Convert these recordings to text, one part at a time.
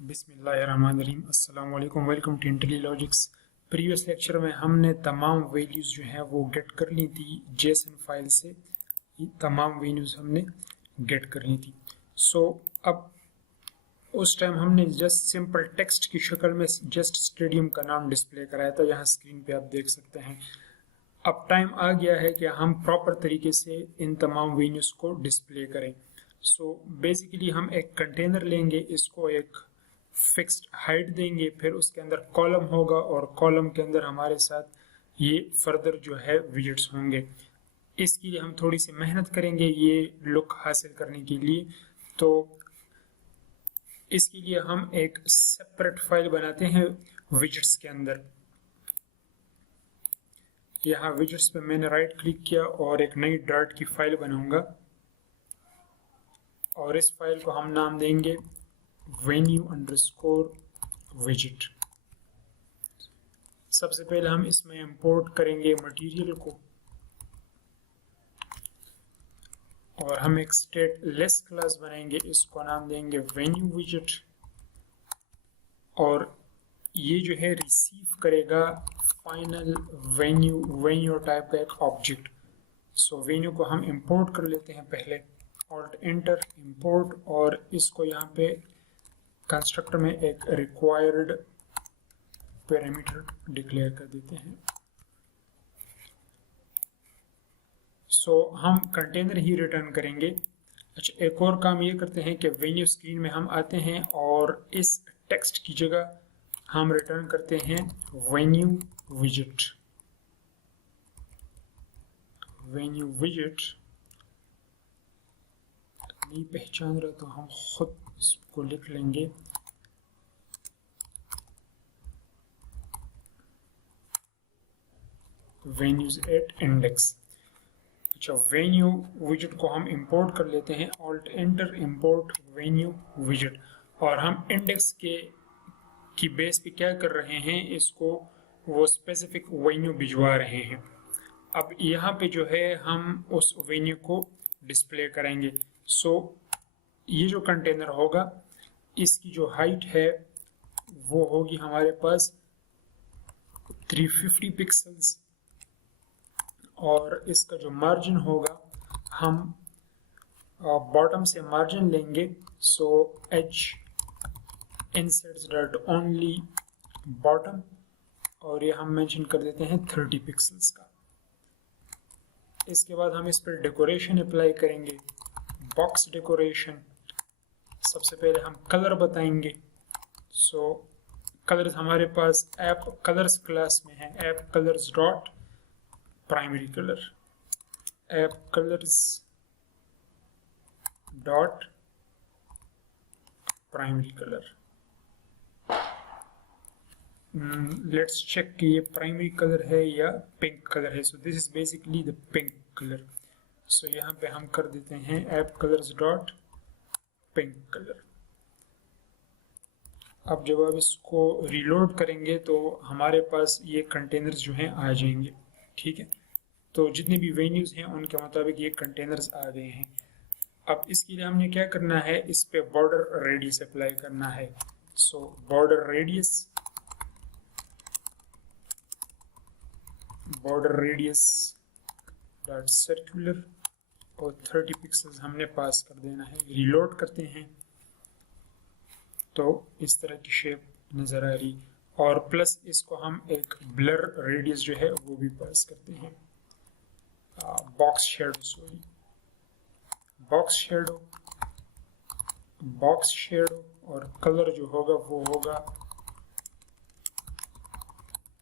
बिस्मिल्लाहिर्रहमानिर्रहीम, अस्सलाम वालेकुम, वेलकम टू इंटेलीलॉजिक्स। प्रीवियस लेक्चर में हमने तमाम वैल्यूज़ जो हैं वो गेट कर ली थी जेसन फाइल से। ये तमाम वैल्यूज़ हमने गेट कर ली थी। अब उस टाइम हमने जस्ट सिंपल टेक्स्ट की शक्ल में जस्ट स्टेडियम का नाम डिस्प्ले कराया था, यहाँ स्क्रीन पे आप देख सकते हैं। अब टाइम आ गया है कि हम प्रॉपर तरीके से इन तमाम वैल्यूज़ को डिस्प्ले करें। बेसिकली हम एक कंटेनर लेंगे, इसको एक फिक्स्ड हाइट देंगे, फिर उसके अंदर कॉलम होगा और कॉलम के अंदर हमारे साथ ये फर्दर जो है विजिट्स होंगे। इसके लिए हम थोड़ी सी मेहनत करेंगे ये लुक हासिल करने के लिए। तो इसके लिए हम एक सेपरेट फाइल बनाते हैं विजिट्स के अंदर। यहाँ विजिट्स पे मैंने राइट क्लिक किया और एक नई डार्ट की फाइल बनाऊंगा और इस फाइल को हम नाम देंगे venue_widget। सबसे पहले हम इसमें इंपोर्ट करेंगे मटेरियल को और हम एक स्टेटलेस क्लास बनाएंगे, इसको नाम देंगे venue_widget और ये जो है रिसीव करेगा फाइनल वेन्यू टाइप का एक ऑब्जेक्ट। वेन्यू को हम इंपोर्ट कर लेते हैं, पहले ऑल्ट एंटर इंपोर्ट, और इसको यहाँ पे कंस्ट्रक्टर में एक रिक्वायर्ड पैरामीटर डिक्लेयर कर देते हैं। हम कंटेनर ही रिटर्न करेंगे। अच्छा, एक और काम ये करते हैं कि वेन्यू स्क्रीन में हम आते हैं और इस टेक्स्ट की जगह हम रिटर्न करते हैं वेन्यू विजिट। वेन्यू विजिट नहीं पहचान रहा तो हम खुद इसको लिख लेंगे वेन्यूज एट इंडेक्स। अच्छा, वेन्यू विजिट को हम इंपोर्ट कर लेते हैं, alt enter import venue visit, और हम इंडेक्स की बेस पे क्या कर रहे हैं, इसको वो स्पेसिफिक वेन्यू भिजवा रहे हैं। अब यहाँ पे जो है हम उस वेन्यू को डिस्प्ले करेंगे। ये जो कंटेनर होगा इसकी जो हाइट है वो होगी हमारे पास 350 पिक्सल्स और इसका जो मार्जिन होगा हम बॉटम से मार्जिन लेंगे। H inserts dot only bottom और ये हम मेंशन कर देते हैं 30 पिक्सल्स का। इसके बाद हम इस पर डेकोरेशन अप्लाई करेंगे, बॉक्स डेकोरेशन। सबसे पहले हम कलर बताएंगे। कलर्स हमारे पास ऐप कलर्स क्लास में है, app colours dot primary colour, app colours dot primary colour. Let's check कि ये प्राइमरी कलर है या पिंक कलर है। This is basically the pink colour. यहाँ पे हम कर देते हैं app colours dot pink colour. अब जब आप इसको रीलोड करेंगे तो हमारे पास ये कंटेनर्स जो हैं आ जाएंगे। ठीक है, तो जितने भी वेन्यूज हैं उनके मुताबिक ये कंटेनर्स आ गए हैं। अब इसके लिए हमने क्या करना है, इस पे बॉर्डर रेडियस अप्लाई करना है। बॉर्डर रेडियस डॉट सर्कुलर और 30 पिक्सल्स हमने पास कर देना है। रीलोड करते हैं तो इस तरह की शेप नजर आ रही, और प्लस इसको हम एक ब्लर रेडियस जो है वो भी पास करते हैं। बॉक्स शेडो और कलर जो होगा वो होगा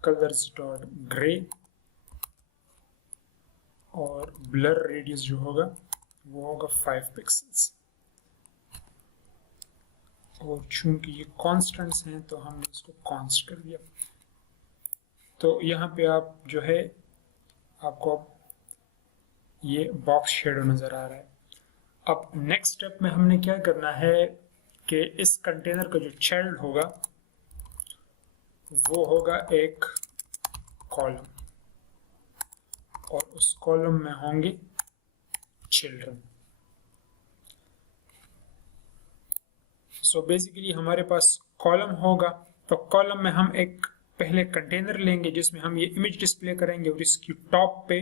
कलर्स डॉट ग्रे और ब्लर रेडियस जो होगा वो होगा 5 पिक्सल्स। और चूंकि ये कांस्टेंट्स हैं तो हमने इसको कांस्ट कर दिया। तो यहाँ पे आप जो है आपको ये बॉक्स शेडो नजर आ रहा है। अब नेक्स्ट स्टेप में हमने क्या करना है कि इस कंटेनर का जो चाइल्ड होगा वो होगा एक कॉलम, और उस कॉलम में होंगे चिल्ड्रन। सो बेसिकली हमारे पास कॉलम होगा, तो कॉलम में हम एक पहले कंटेनर लेंगे जिसमें हम ये इमेज डिस्प्ले करेंगे और इसकी टॉप पे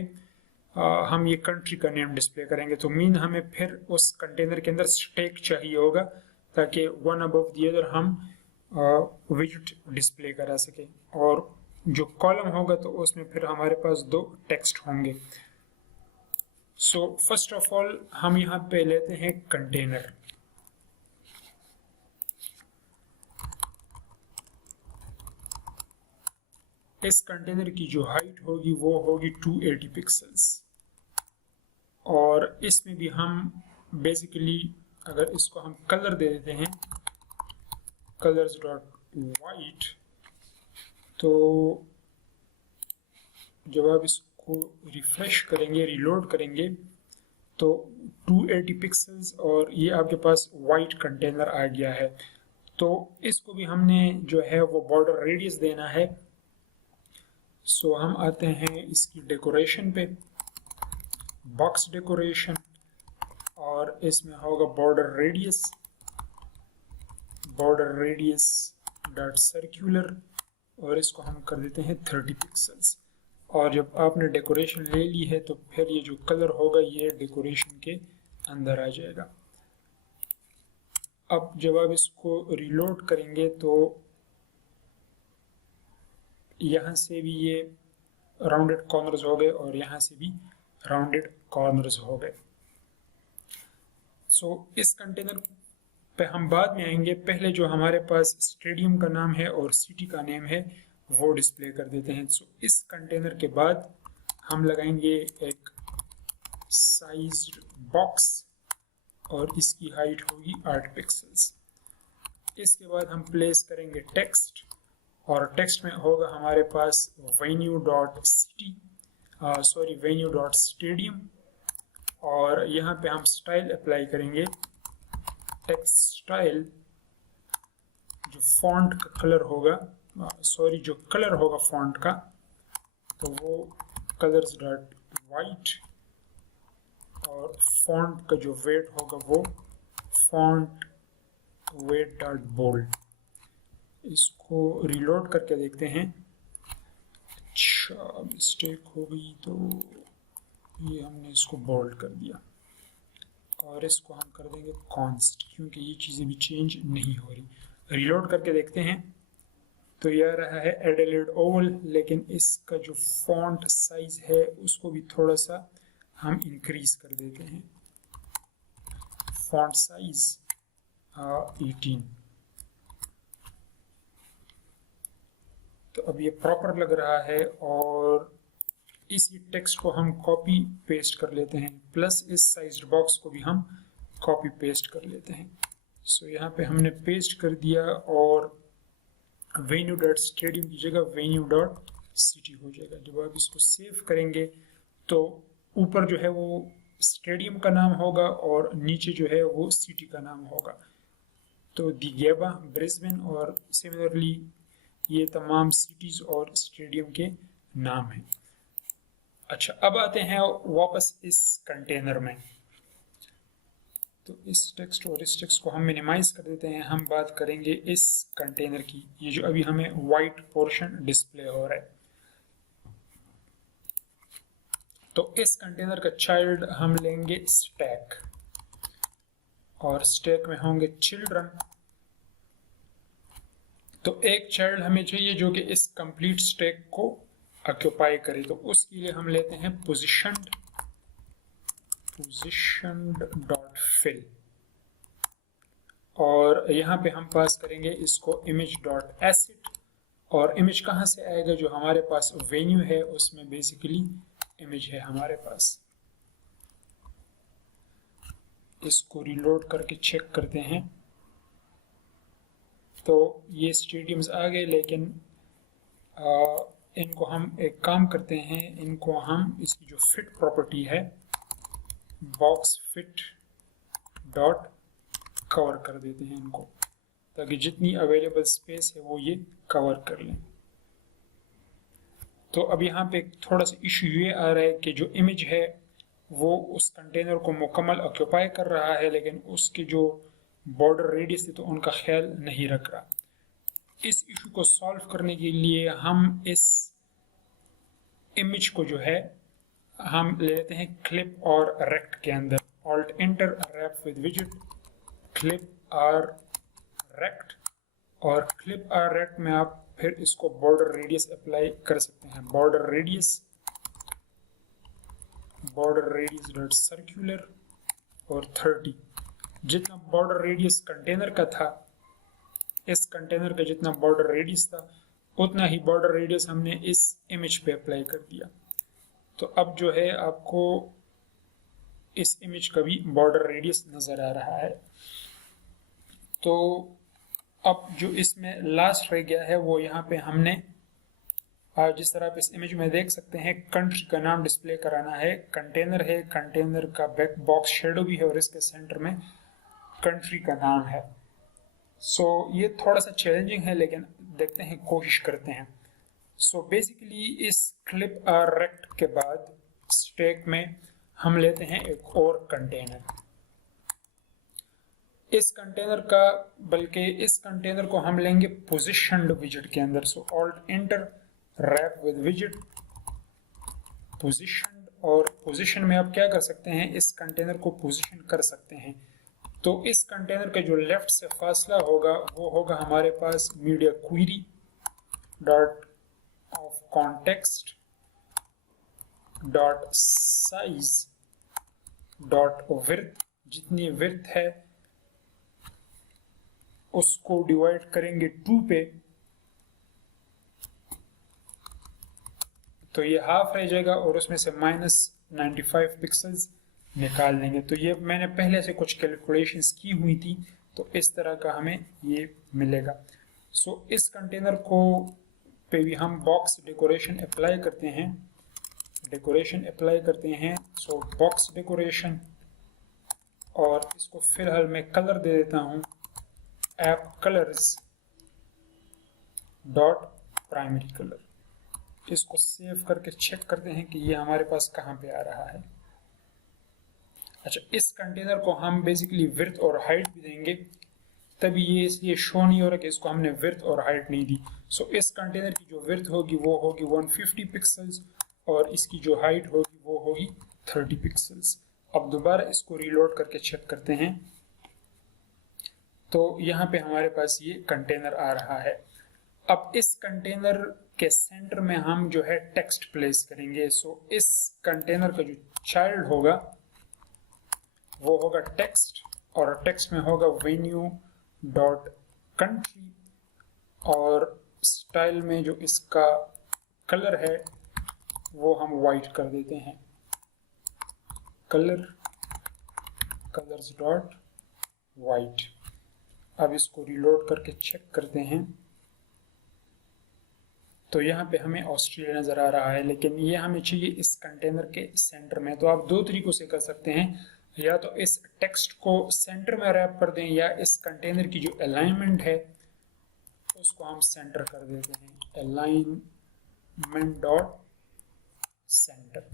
हम ये कंट्री का नेम डिस्प्ले करेंगे। तो मीन हमें फिर उस कंटेनर के अंदर स्टैक चाहिए होगा ताकि वन अबव द अदर हम विजेट डिस्प्ले करा सके। और जो कॉलम होगा तो उसमें फिर हमारे पास दो टेक्स्ट होंगे। सो फर्स्ट ऑफ ऑल हम यहाँ पे लेते हैं कंटेनर। इस कंटेनर की जो हाइट होगी वो होगी 280 पिक्सल्स, और इसमें भी हम बेसिकली अगर इसको हम कलर दे देते हैं colors डॉट वाइट, तो जब आप इसको रिफ्रेश करेंगे, रीलोड करेंगे, तो 280 पिक्सल्स और ये आपके पास वाइट कंटेनर आ गया है। तो इसको भी हमने जो है वो बॉर्डर रेडियस देना है। सो हम आते हैं इसकी डेकोरेशन पे, बॉक्स डेकोरेशन, और इसमें होगा बॉर्डर रेडियस डॉट सर्कुलर, और इसको हम कर देते हैं 30 पिक्सल्स। और जब आपने डेकोरेशन ले ली है तो फिर ये जो कलर होगा ये डेकोरेशन के अंदर आ जाएगा। अब जब आप इसको रीलोड करेंगे तो यहाँ से भी ये राउंडेड कॉर्नर्स हो गए और यहाँ से भी राउंडेड कॉर्नर्स हो गए। सो इस कंटेनर पे हम बाद में आएंगे। पहले जो हमारे पास स्टेडियम का नाम है और सिटी का नेम है वो डिस्प्ले कर देते हैं। सो इस कंटेनर के बाद हम लगाएंगे एक साइज्ड बॉक्स और इसकी हाइट होगी 8 पिक्सल्स। इसके बाद हम प्लेस करेंगे टेक्स्ट, और टेक्स्ट में होगा हमारे पास वेन्यू डॉट स्टेडियम, और यहाँ पे हम स्टाइल अप्लाई करेंगे, टेक्स्ट स्टाइल। जो फॉन्ट का कलर होगा, जो कलर होगा फॉन्ट का, तो वो कलर्स डॉट वाइट, और फॉन्ट का जो वेट होगा वो फॉन्ट वेट डॉट बोल्ड। इसको रीलोड करके देखते हैं। अच्छा, मिस्टेक हो गई, तो ये हमने इसको बोल्ड कर दिया, और इसको हम कर देंगे कॉन्स्ट, क्योंकि ये चीज़ें भी चेंज नहीं हो रही। रीलोड करके देखते हैं तो यह रहा है एडिलेड ओवल, लेकिन इसका जो फॉन्ट साइज है उसको भी थोड़ा सा हम इंक्रीज कर देते हैं। Font size 18। तो अब ये प्रॉपर लग रहा है, और इसी टेक्स्ट को हम कॉपी पेस्ट कर लेते हैं, प्लस इस साइज्ड बॉक्स को भी हम कॉपी पेस्ट कर लेते हैं। सो यहाँ पे हमने पेस्ट कर दिया, और वेन्यू डॉट स्टेडियम की जगह वेन्यू डॉट सिटी हो जाएगा। जब आप इसको सेव करेंगे तो ऊपर जो है वो स्टेडियम का नाम होगा और नीचे जो है वो सिटी का नाम होगा। तो दिगेबा, ब्रिस्बेन और सिमिलरली ये तमाम सिटीज और स्टेडियम के नाम हैं। अच्छा, अब आते हैं वापस इस कंटेनर में। तो इस टेक्स्ट और इस टेक्स्ट को हम मिनिमाइज कर देते हैं। हम बात करेंगे इस कंटेनर की, ये जो अभी हमें वाइट पोर्शन डिस्प्ले हो रहा है। तो इस कंटेनर का चाइल्ड हम लेंगे स्टैक, और स्टैक में होंगे चिल्ड्रन। तो एक चाइल्ड हमें चाहिए जो कि इस कंप्लीट स्टैक को ऑक्यूपाई करे, तो उसके लिए हम लेते हैं पोजिशन्ड डॉट फिल, और यहाँ पे हम पास करेंगे इसको इमेज डॉट एसेट। और इमेज कहाँ से आएगा? जो हमारे पास वेन्यू है उसमें बेसिकली इमेज है हमारे पास। इसको रीलोड करके चेक करते हैं, तो ये स्टेडियम्स आ गए, लेकिन इनको हम एक काम करते हैं, इनको हम इसकी जो फिट प्रॉपर्टी है बॉक्स फिट डॉट कवर कर देते हैं इनको, ताकि जितनी अवेलेबल स्पेस है वो ये कवर कर लें। तो अब यहाँ पे थोड़ा सा इशू ये आ रहा है कि जो इमेज है वो उस कंटेनर को मुकम्मल ऑक्यूपाई कर रहा है, लेकिन उसके जो बॉर्डर रेडियस थी तो उनका ख्याल नहीं रख रहा। इस इशू को सॉल्व करने के लिए हम इस इमेज को जो है हम ले लेते हैं क्लिप और रेक्ट के अंदर। ऑल्ट एंटर, रैप विद विजेट, क्लिप आर रेक्ट, और क्लिप आर रेक्ट में आप फिर इसको बॉर्डर रेडियस अप्लाई कर सकते हैं। बॉर्डर रेडियस डॉट सर्कुलर और 30। जितना बॉर्डर रेडियस कंटेनर का था, इस कंटेनर का जितना बॉर्डर रेडियस था उतना ही बॉर्डर रेडियस हमने इस इमेज पे अप्लाई कर दिया। तो अब जो है आपको इस इमेज का भी बॉर्डर रेडियस नजर आ रहा है। तो अब जो इसमें लास्ट रह गया है वो यहाँ पे हमने जिस तरह आप इस इमेज में देख सकते हैं कंट्री का नाम डिस्प्ले कराना है। कंटेनर है, कंटेनर का बैक बॉक्स शेडो भी है और इसके सेंटर में कंट्री का नाम है। सो ये थोड़ा सा चैलेंजिंग है, लेकिन देखते हैं, कोशिश करते हैं। सो बेसिकली इस क्लिप आर रेक्ट के बाद स्टैक में हम लेते हैं एक और कंटेनर। इस कंटेनर को हम लेंगे पोजिशन्ड विजेट के अंदर। सो ऑल्ट एंटर, रैप विद विजेट, पोजिशन्ड, और पोजिशन में आप क्या कर सकते हैं, इस कंटेनर को पोजिशन कर सकते हैं। तो इस कंटेनर का जो लेफ्ट से फासला होगा वो होगा हमारे पास media query dot of context dot size dot width. जितनी विड्थ है उसको डिवाइड करेंगे 2 पे, तो ये हाफ रह जाएगा और उसमें से -95 पिक्सल्स निकाल देंगे। तो ये मैंने पहले से कुछ कैलकुलेशंस की हुई थी, तो इस तरह का हमें ये मिलेगा। सो इस कंटेनर को पे भी हम बॉक्स डेकोरेशन अप्लाई करते हैं। सो बॉक्स डेकोरेशन, और इसको फिलहाल मैं कलर दे देता हूँ app colours dot primary colour. इसको सेव करके चेक करते हैं कि ये हमारे पास कहाँ पे आ रहा है। अच्छा, इस कंटेनर को हम बेसिकली विड्थ और हाइट भी देंगे, तभी ये इसलिए शो नहीं हो रहा कि इसको हमने विड्थ और हाइट नहीं दी। सो इस कंटेनर की जो विड्थ होगी वो होगी 150 पिक्सल्स और इसकी जो हाइट होगी वो होगी 30 पिक्सल्स। अब दोबारा इसको रीलोड करके चेक करते हैं, तो यहाँ पे हमारे पास ये कंटेनर आ रहा है। अब इस कंटेनर के सेंटर में हम जो है टेक्स्ट प्लेस करेंगे। सो इस कंटेनर का जो चाइल्ड होगा वो होगा टेक्स्ट, और टेक्स्ट में होगा वेन्यू डॉट कंट्री, और स्टाइल में जो इसका कलर है वो हम वाइट कर देते हैं, कलर्स डॉट वाइट। अब इसको रीलोड करके चेक करते हैं, तो यहाँ पे हमें ऑस्ट्रेलिया नजर आ रहा है, लेकिन ये हमें चाहिए इस कंटेनर के सेंटर में। तो आप 2 तरीकों से कर सकते हैं, या तो इस टेक्स्ट को सेंटर में रैप कर दें, या इस कंटेनर की जो अलाइनमेंट है उसको हम सेंटर कर देते हैं, अलाइनमेंट डॉट सेंटर।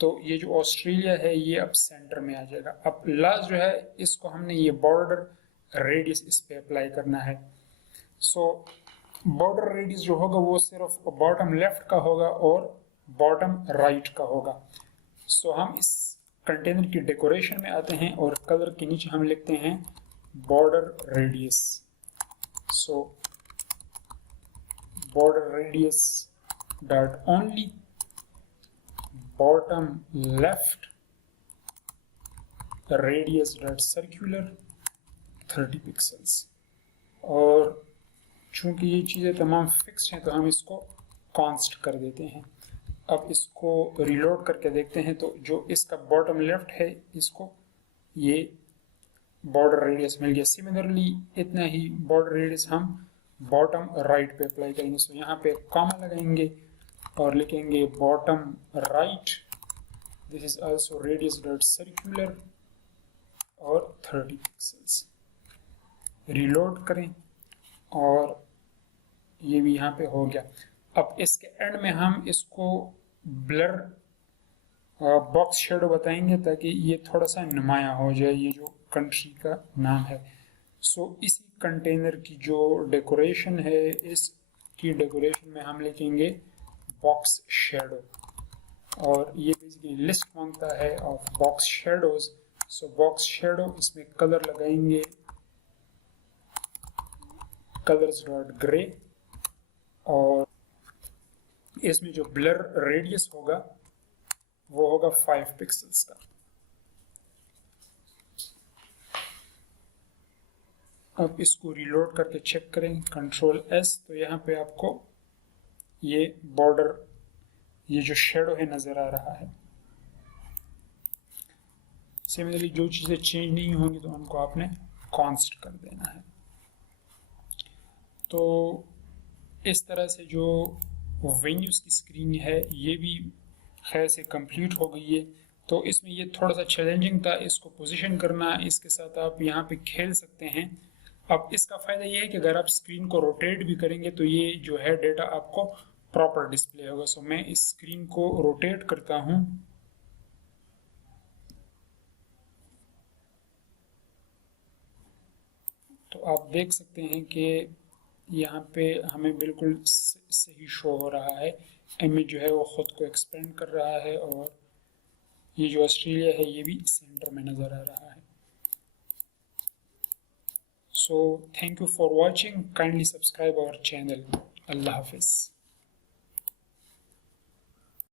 तो ये जो ऑस्ट्रेलिया है ये अब सेंटर में आ जाएगा। अब लास्ट जो है इसको हमने ये बॉर्डर रेडियस इस पे अप्लाई करना है। सो बॉर्डर रेडियस जो होगा वो सिर्फ बॉटम लेफ्ट का होगा और बॉटम राइट का होगा। सो हम इस कंटेनर की डेकोरेशन में आते हैं और कलर के नीचे हम लिखते हैं border radius. So border radius dot only bottom left radius dot circular 30 pixels. और चूंकि ये चीज़ें तमाम फिक्स्ड हैं तो हम इसको कॉन्स्ट कर देते हैं। अब इसको रीलोड करके देखते हैं, तो जो इसका बॉटम लेफ्ट है इसको ये बॉर्डर रेडियस मिल गया। सिमिलरली इतना ही बॉर्डर रेडियस हम बॉटम राइट पे अप्लाई करेंगे। सो यहाँ पे कॉमा लगाएंगे और लिखेंगे bottom right, this is also radius dot circular और 30 पिक्सल्स। रीलोड करें और ये भी यहाँ पे हो गया। अब इसके एंड में हम इसको ब्लर बॉक्स शेडो बताएंगे ताकि ये थोड़ा सा नुमाया हो जाए, ये जो कंट्री का नाम है। सो इसी कंटेनर की जो डेकोरेशन है, इसकी डेकोरेशन में हम लिखेंगे बॉक्स शेडो, और ये बेसिकली लिस्ट मांगता है of box shadows. So box shadow, इसमें कलर लगाएंगे कलर्स डॉट ग्रे, और इसमें जो ब्लर रेडियस होगा वो होगा 5 पिक्सल्स का। अब इसको रीलोड करके चेक करें, कंट्रोल एस, तो यहाँ पे आपको ये बॉर्डर, ये जो शेडो है नजर आ रहा है। सिमिलरली जो चीजें चेंज नहीं होंगी तो उनको आपने कांस्ट कर देना है। तो इस तरह से जो वेन्यूज की स्क्रीन है ये भी खैर से कंप्लीट हो गई है। तो इसमें ये थोड़ा सा चैलेंजिंग था इसको पोजीशन करना, इसके साथ आप यहाँ पे खेल सकते हैं। अब इसका फ़ायदा ये है कि अगर आप स्क्रीन को रोटेट भी करेंगे तो ये जो है डेटा आपको प्रॉपर डिस्प्ले होगा। सो मैं इस स्क्रीन को रोटेट करता हूँ, तो आप देख सकते हैं कि यहाँ पे हमें बिल्कुल सही शो हो रहा है। इमेज जो है वो खुद को एक्सपेंड कर रहा है, और ये जो ऑस्ट्रेलिया है ये भी सेंटर में नज़र आ रहा है। So thank you for watching. Kindly subscribe our channel. Allah Hafiz.